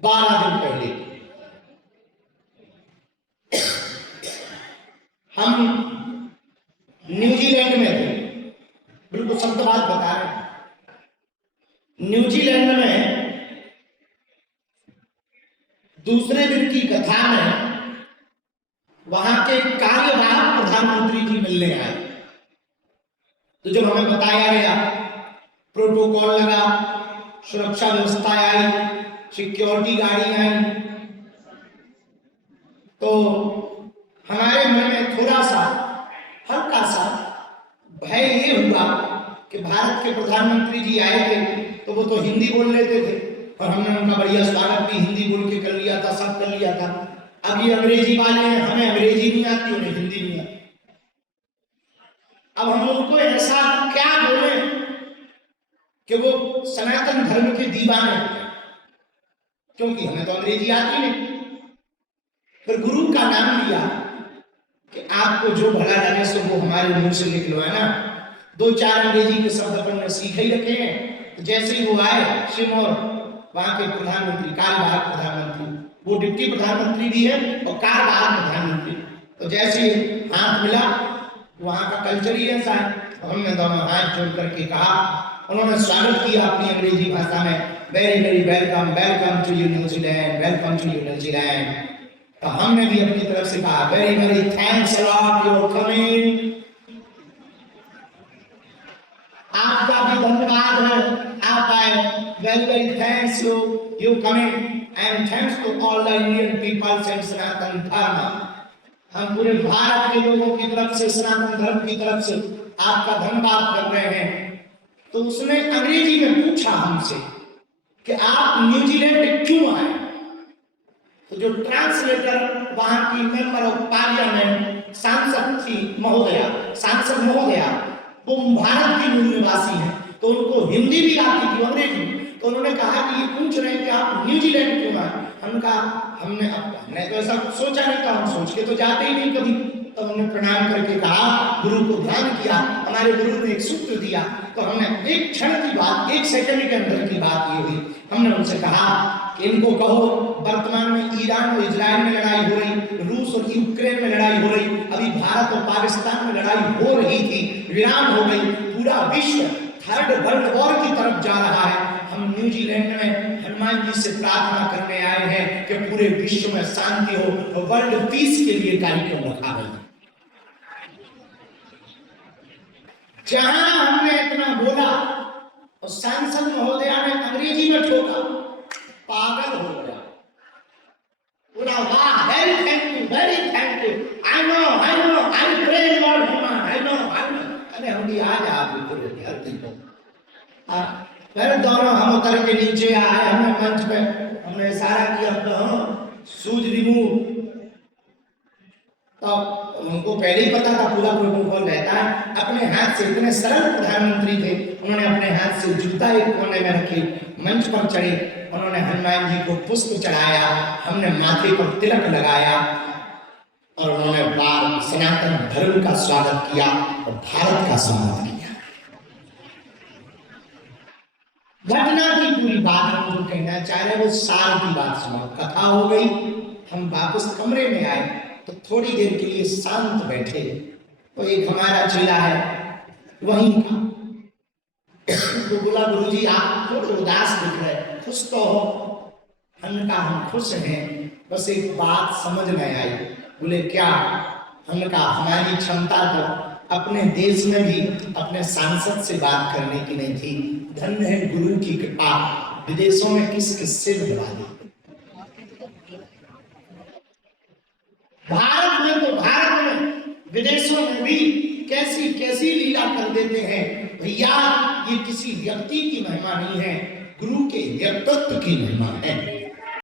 12 दिन पहले हम न्यूजीलैंड में थे। बिल्कुल सत्य बात बता रहे हैं। न्यूजीलैंड में दूसरे दिन की कथा में वहां के कार्यवाहक प्रधानमंत्री जी मिलने आए। तो जब हमें बताया गया, प्रोटोकॉल लगा, सुरक्षा व्यवस्था आई, सिक्योरिटी गाड़ी आई, तो हमारे मन में थोड़ा सा हल्का सा भय ये हुआ कि भारत के प्रधानमंत्री जी आए थे तो वो तो हिंदी बोल लेते थे और हमने उनका बढ़िया स्वागत भी हिंदी बोल के कर लिया था, सब कर लिया था। अब ये अंग्रेजी वाले हैं, हमें अंग्रेजी नहीं आती, उन्हें हिंदी नहीं आती। अब हम उनको ऐसा क्या बोले कि वो सनातन धर्म के दीवाने, क्योंकि हमें तो अंग्रेजी आती नहीं। फिर गुरु का नाम लिया कि आपको जो भला लगे सो वो हमारे मुंह से निकलो, है ना। 2-4 अंग्रेजी के शब्द अपन ने सीखे ही रखे हैं। तो जैसे ही वो आए शिमोर, वहां के प्रधानमंत्री, कार्यवाहक प्रधानमंत्री, वो डिप्टी प्रधानमंत्री भी है और कार्यवाहक प्रधानमंत्री, तो जैसे हाथ मिला, वहां का कल्चर ही ऐसा है। हमने दोनों हाथ जोड़ करके कहा, उन्होंने स्वागत किया अपनी अंग्रेजी भाषा में, very very welcome, welcome to you New Zealand, welcome to you New Zealand. तो हमने भी अपनी तरफ से कहा, very very thanks a lot for coming, आपका भी धन्यवाद है, आप आए, very very thanks you coming and thanks to all the Indian peoples and Sanatan Dharma. हम पूरे भारत के लोगों की तरफ से, सनातन धर्म की तरफ से आपका धन्यवाद कर रहे हैं। तो उसने अंग्रेजी में पूछा हमसे कि आप न्यूजीलैंड क्यों आए। तो जो ट्रांसलेटर वहां की मेंबर ऑफ पार्लियामेंट सांसद महोदया, वो भारत की मूल निवासी है, तो उनको हिंदी भी आती थी, अंग्रेजी। तो उन्होंने कहा कि ये पूछ रहे हैं कि आप न्यूजीलैंड क्यों आए। हमने तो ऐसा सोचा नहीं था, हम सोच के तो जाते ही नहीं कभी। तो हमने प्रणाम करके कहा, गुरु को ध्यान किया, हमारे गुरु ने एक सूत्र दिया। तो हमने एक क्षण की बात, 1 सेकंड के अंदर की बात ये हुई, हमने उनसे कहा कि इनको कहो वर्तमान में ईरान और इजराइल में लड़ाई हो रही, रूस और यूक्रेन में लड़ाई हो रही, अभी भारत और पाकिस्तान में लड़ाई हो रही थी, विराम हो गई, पूरा विश्व थर्ड वर्ल्ड वॉर की तरफ जा रहा है। हम न्यूजीलैंड में हनुमान जी से प्रार्थना करने आए हैं कि पूरे विश्व में शांति हो, वर्ल्ड पीस के लिए कार्यक्रम रखा है। जहां हमने इतना बोला और सांसद महोदया ने अंग्रेजी में ठोका, पागल हो गया, बोला वाह, very thank you, I know I pray lord human, I know. अरे हम भी आज आप धरती को फिर दोनों हम उतर के नीचे आए, हमने मंच पे हमने इशारा किया, शूज रिमूव। तो उनको पहले ही पता था पूरा प्रोटोकॉल रहता है। अपने हाथ से, इतने सरल प्रधानमंत्री थे, उन्होंने अपने हाथ से जूता एक कोने में रखे, मंच पर चढ़े, उन्होंने हनुमान जी को पुष्प चढ़ाया, हमने माथे पर तिलक लगाया और उन्होंने सनातन धर्म का स्वागत किया और भारत का सम्मान किया। घटना की पूरी बात हम जो कहना चाह रहे हैं वो साल की बात सुना, कथा हो गई। हम वापस कमरे में आए तो थोड़ी देर के लिए शांत बैठे, तो एक हमारा चेला है वहीं का, तो बोला गुरुजी आप थोड़े उदास दिख रहे, खुश तो हो। हमने कहा हम खुश हैं, बस एक बात समझ में आई। बोले क्या? हमने कहा हमारी क्षमता तो अपने देश में भी अपने सांसद से बात करने की नहीं थी, धन्य है गुरु की कृपा, विदेशों में किस किससे मिलवा दी। भारत में विदेशों में भी कैसी कैसी लीला कर देते हैं भैया। ये किसी व्यक्ति की महिमा नहीं है, गुरु के व्यक्तित्व की महिमा है।